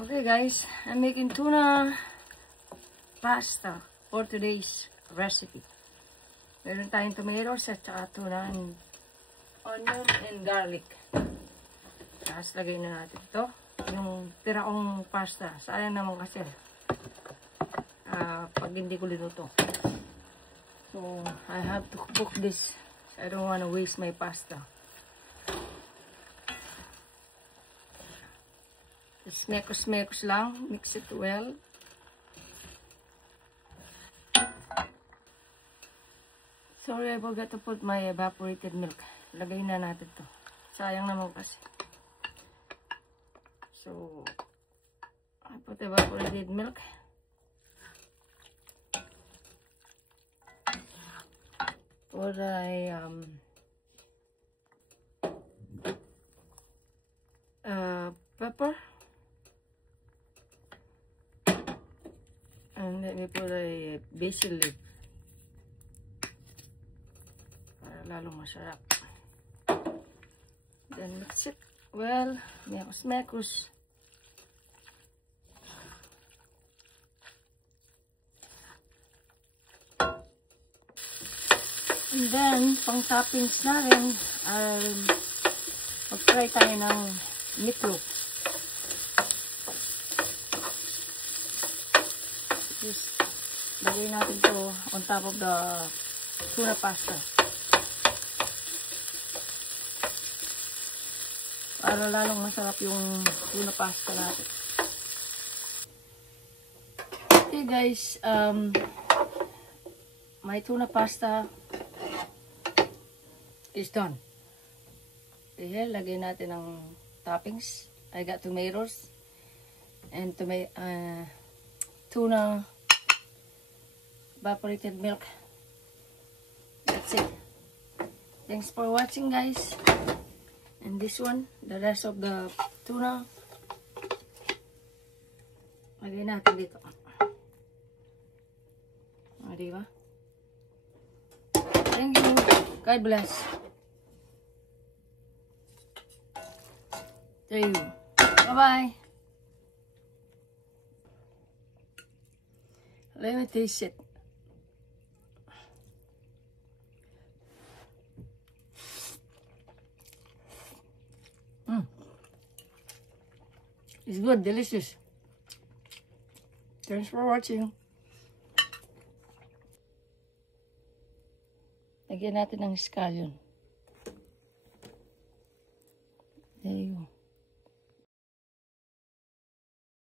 Okay guys, I'm making tuna pasta for today's recipe. Meron tayong tomatoes at saka tuna and onion and garlic. Tapos lagay na natin ito. Yung tira kong pasta. Sayang naman kasi pag hindi ko linuto. So, I have to cook this. I don't want to waste my pasta. Smekos-smekos lang. Mix it well. Sorry, I forgot to put my evaporated milk. Lagay na natin to. Sayang naman kasi. So, I put evaporated milk. Put pepper. And then we put a basil leaf. Para lalong masarap. Then mix it well. Mekos-mekos. And then, pang toppings na rin, mag-try tayo ng meatloaf. Just lagay natin to on top of the tuna pasta. Para lalong masarap yung tuna pasta natin. Okay guys, my tuna pasta is done. Okay, lagay natin ng toppings. I got tomatoes and tuna, evaporated milk. That's it. Thanks for watching guys. And this one, the rest of the tuna, lagay natin dito. Diba? Thank you. God bless. There you go. Bye-bye. Let me taste it. It's good, delicious. Thanks for watching. Lagyan natin ng scallion.